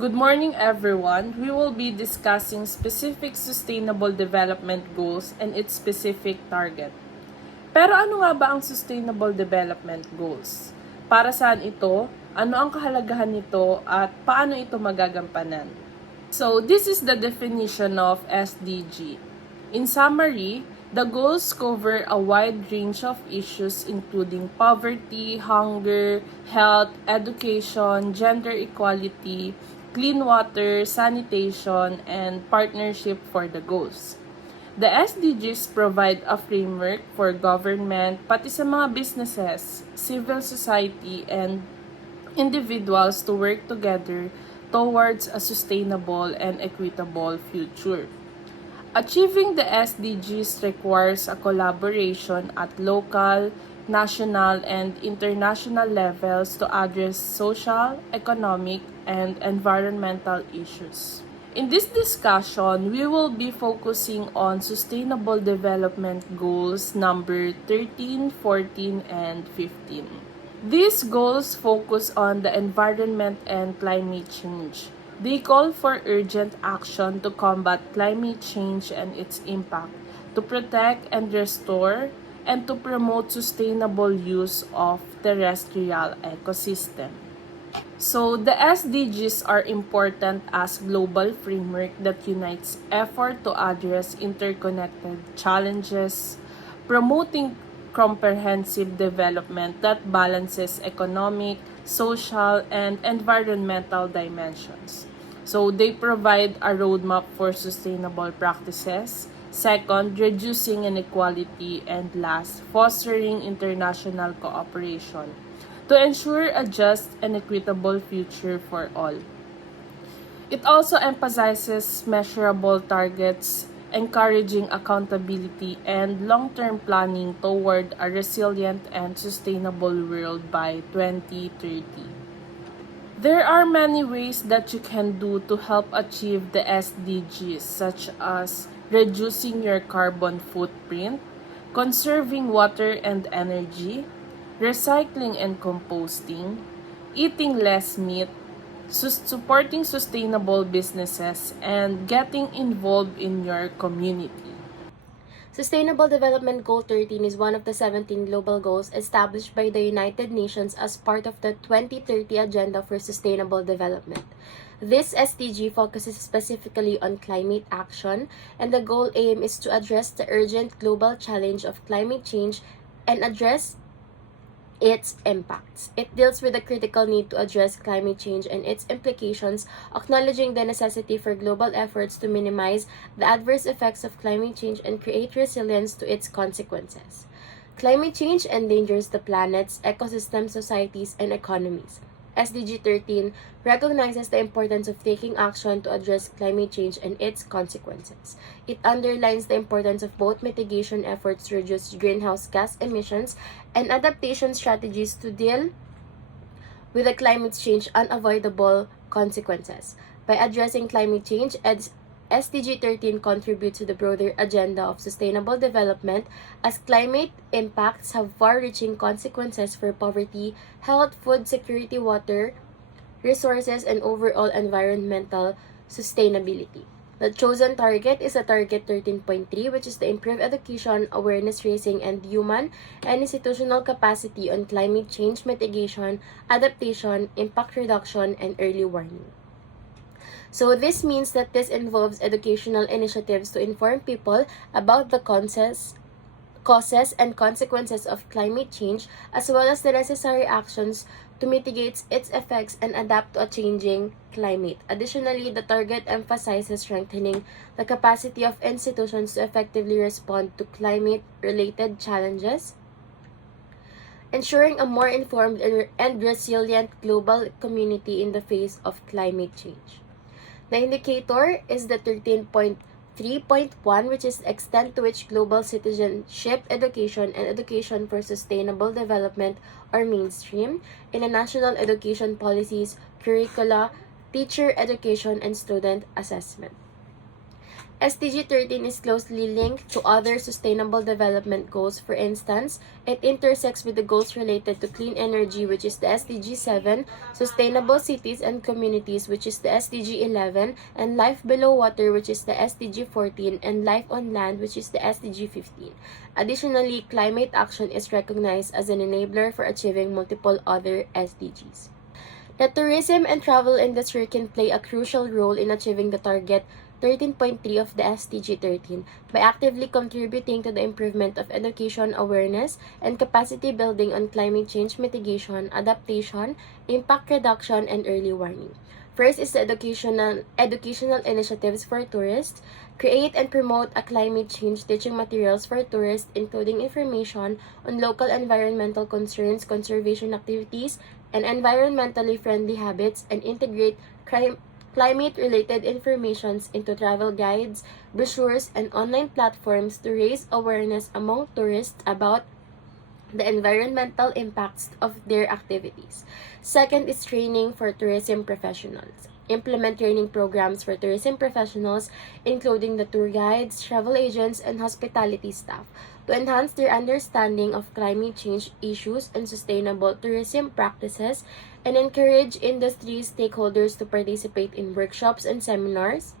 Good morning, everyone. We will be discussing specific sustainable development goals and its specific target. Pero ano nga ba ang sustainable development goals? Para saan ito? Ano ang kahalagahan nito at paano ito magagampanan? So, this is the definition of SDG. In summary, the goals cover a wide range of issues including poverty, hunger, health, education, gender equality, clean water, sanitation, and partnership for the goals. The SDGs provide a framework for government, pati sa mga businesses, civil society, and individuals to work together towards a sustainable and equitable future. Achieving the SDGs requires a collaboration at local, national, and international levels to address social, economic, and environmental issues. In this discussion, we will be focusing on Sustainable Development Goals number 13, 14, and 15. These goals focus on the environment and climate change. They call for urgent action to combat climate change and its impact, to protect and restore, and to promote sustainable use of terrestrial ecosystem. So, the SDGs are important as global framework that unites effort to address interconnected challenges, promoting comprehensive development that balances economic, social, and environmental dimensions. So, they provide a roadmap for sustainable practices. Second, reducing inequality. And last, fostering international cooperation to ensure a just and equitable future for all. It also emphasizes measurable targets, encouraging accountability and long-term planning toward a resilient and sustainable world by 2030. There are many ways that you can do to help achieve the SDGs, such as reducing your carbon footprint, conserving water and energy, recycling and composting, eating less meat, supporting sustainable businesses, and getting involved in your community. Sustainable Development Goal 13 is one of the 17 global goals established by the United Nations as part of the 2030 Agenda for Sustainable Development. This SDG focuses specifically on climate action, and the goal aim is to address the urgent global challenge of climate change and address its impacts. It deals with the critical need to address climate change and its implications, acknowledging the necessity for global efforts to minimize the adverse effects of climate change and create resilience to its consequences. Climate change endangers the planet's ecosystem, societies, and economies. SDG 13 recognizes the importance of taking action to address climate change and its consequences. It underlines the importance of both mitigation efforts to reduce greenhouse gas emissions and adaptation strategies to deal with the climate change unavoidable consequences. By addressing climate change, SDG 13 contributes to the broader agenda of sustainable development as climate impacts have far-reaching consequences for poverty, health, food security, water, resources, and overall environmental sustainability. The chosen target is a Target 13.3, which is to improve education, awareness raising, and human and institutional capacity on climate change mitigation, adaptation, impact reduction, and early warning. So this means that this involves educational initiatives to inform people about the causes and consequences of climate change, as well as the necessary actions to mitigate its effects and adapt to a changing climate. Additionally, the target emphasizes strengthening the capacity of institutions to effectively respond to climate-related challenges, ensuring a more informed and resilient global community in the face of climate change. The indicator is the 13.3.1, which is the extent to which global citizenship, education, and education for sustainable development are mainstream in the national education policies, curricula, teacher education, and student assessment. SDG 13 is closely linked to other sustainable development goals. For instance, it intersects with the goals related to clean energy, which is the SDG 7, sustainable cities and communities, which is the SDG 11, and life below water, which is the SDG 14, and life on land, which is the SDG 15. Additionally, climate action is recognized as an enabler for achieving multiple other SDGs. The tourism and travel industry can play a crucial role in achieving the target 13.3 of the SDG 13 by actively contributing to the improvement of education awareness and capacity building on climate change mitigation, adaptation, impact reduction, and early warning. First is the educational initiatives for tourists. Create and promote a climate change teaching materials for tourists, including information on local environmental concerns, conservation activities, and environmentally friendly habits, and integrate climate-related informations into travel guides, brochures, and online platforms to raise awareness among tourists about the environmental impacts of their activities. Second is training for tourism professionals. Implement training programs for tourism professionals, including the tour guides, travel agents, and hospitality staff, to enhance their understanding of climate change issues and sustainable tourism practices, and encourage industry stakeholders to participate in workshops and seminars.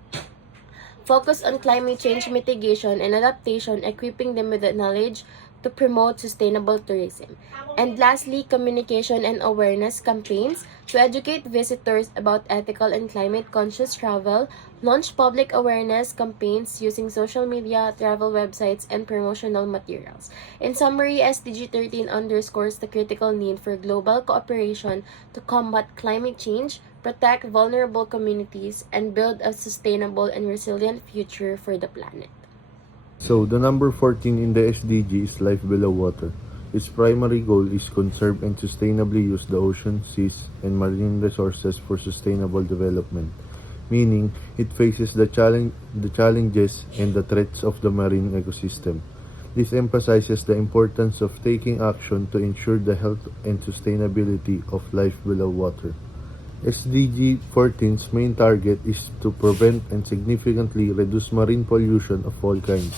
Focus on climate change mitigation and adaptation, equipping them with the knowledge to promote sustainable tourism. And lastly, communication and awareness campaigns to educate visitors about ethical and climate-conscious travel, launch public awareness campaigns using social media, travel websites, and promotional materials. In summary, SDG 13 underscores the critical need for global cooperation to combat climate change, protect vulnerable communities, and build a sustainable and resilient future for the planet. So, the number 14 in the SDG is life below water. Its primary goal is conserve and sustainably use the ocean, seas, and marine resources for sustainable development, meaning it faces the challenges and the threats of the marine ecosystem. This emphasizes the importance of taking action to ensure the health and sustainability of life below water. SDG 14's main target is to prevent and significantly reduce marine pollution of all kinds,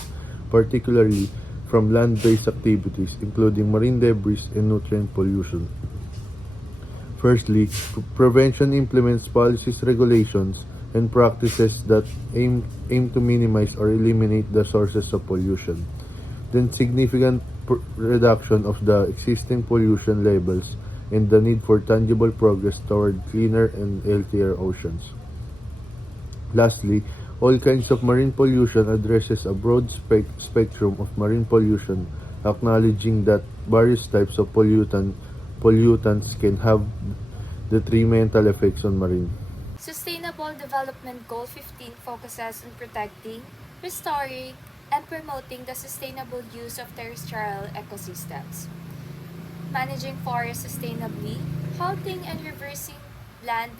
particularly from land-based activities including marine debris and nutrient pollution. Firstly, prevention implements policies, regulations, and practices that aim to minimize or eliminate the sources of pollution. Then significant reduction of the existing pollution levels and the need for tangible progress toward cleaner and healthier oceans. Lastly, all kinds of marine pollution addresses a broad spectrum of marine pollution, acknowledging that various types of pollutants can have detrimental effects on marine. Sustainable Development Goal 15 focuses on protecting, restoring, and promoting the sustainable use of terrestrial ecosystems, managing forests sustainably, halting and reversing land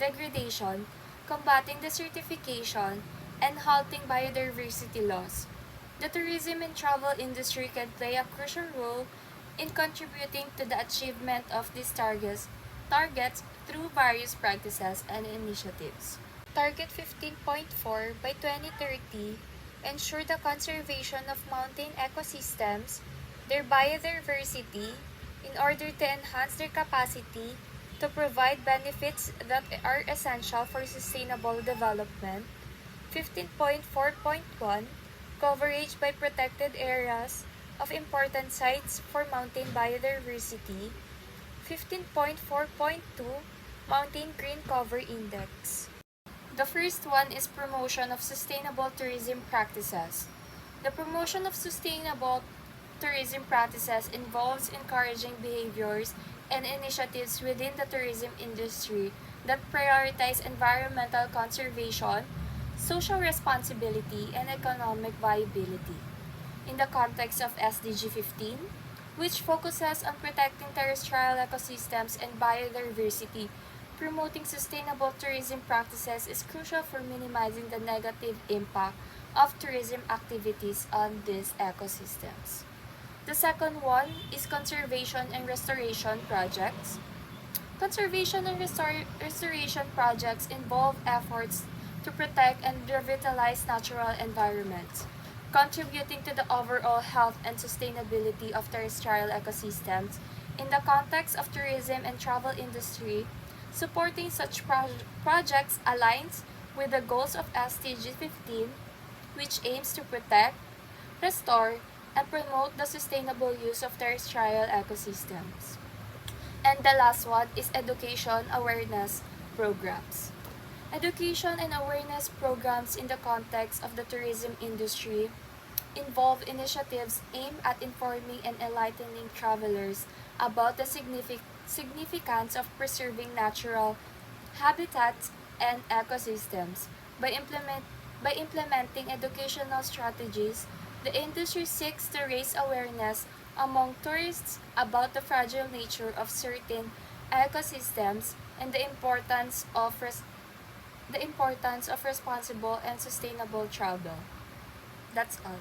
degradation, combating desertification, and halting biodiversity loss. The tourism and travel industry can play a crucial role in contributing to the achievement of these targets through various practices and initiatives. Target 15.4 by 2030 ensure the conservation of mountain ecosystems, their biodiversity, in order to enhance their capacity to provide benefits that are essential for sustainable development. 15.4.1 Coverage by protected areas of important sites for mountain biodiversity. 15.4.2 Mountain Green Cover Index. The first one is promotion of sustainable tourism practices. The promotion of sustainable tourism practices involves encouraging behaviors and initiatives within the tourism industry that prioritize environmental conservation, social responsibility, and economic viability. In the context of SDG 15, which focuses on protecting terrestrial ecosystems and biodiversity, promoting sustainable tourism practices is crucial for minimizing the negative impact of tourism activities on these ecosystems. The second one is conservation and restoration projects. Conservation and restoration projects involve efforts to protect and revitalize natural environments, contributing to the overall health and sustainability of terrestrial ecosystems. In the context of tourism and travel industry, supporting such projects aligns with the goals of SDG 15, which aims to protect, restore, and promote the sustainable use of terrestrial ecosystems. And the last one is education awareness programs. Education and awareness programs in the context of the tourism industry involve initiatives aimed at informing and enlightening travelers about the significance of preserving natural habitats and ecosystems. By implementing educational strategies, the industry seeks to raise awareness among tourists about the fragile nature of certain ecosystems and the importance of responsible and sustainable travel. That's all.